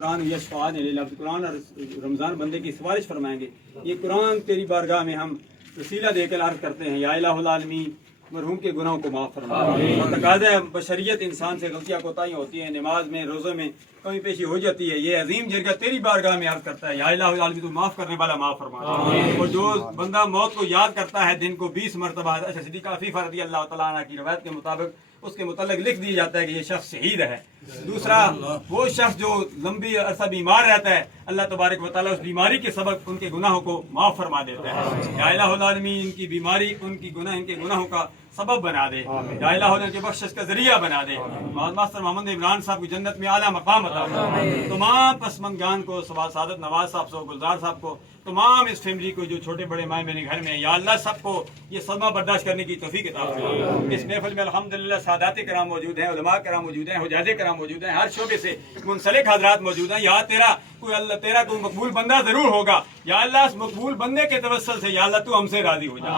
قرآن یشفعان لفظ قرآن اور رمضان بندے کی سفارش فرمائیں گے. یہ قرآن تیری بارگاہ میں ہم وسیلہ دے کر عرض کرتے ہیں یا الہ العالمین مرحوم کے گناہوں کو معاف فرما. اور تقاضا بشریت انسان سے غلطیاں کوتاہیاں ہوتی ہیں، نماز میں روزے میں کمی پیشی ہو جاتی ہے. یہ عظیم جرگہ تیری بارگاہ میں عرض کرتا ہے یا الہ العالمین تو معاف کرنے والا معاف فرما. اور جو بندہ موت کو یاد کرتا ہے دن کو 20 مرتبہ، اچھا صدیق عفیفہ رضی اللہ تعالیٰ عنہ کی روایت کے مطابق اس کے متعلق لکھ دیا جاتا ہے کہ یہ شخص شہید ہے. دوسرا وہ شخص جو لمبی عرصہ بیمار رہتا ہے، اللہ تبارک و تعالیٰ اس بیماری کے سبب ان کے گناہوں کو معاف فرما دیتا ہے. یا الہ العالمین ان کی بیماری ان کے گناہوں کا سبب بنا دے. یا الہ العالمین کے بخشش کا ذریعہ بنا دے. ماسٹر محمد عمران صاحب کو جنت میں اعلیٰ مقام عطا فرمائے. تمام پسماندگان کو، سعادت نواز صاحب کو، گلزار صاحب کو، تمام اس فیملی کو جو چھوٹے بڑے مائیں بہنیں گھر میں، یا اللہ سب کو یہ صدمہ برداشت کرنے کی توفیق عطا فرمائے. اس محفل میں الحمدللہ سادات کرام موجود ہیں، علماء کرام موجود ہیں، حجاج کرام موجود ہیں، ہر شعبے سے منسلک حضرات موجود ہیں. یا تیرا کوئی مقبول بندہ ضرور ہوگا. یا اللہ اس مقبول بندے کے توسل سے یا اللہ تو ہم سے راضی ہو جا.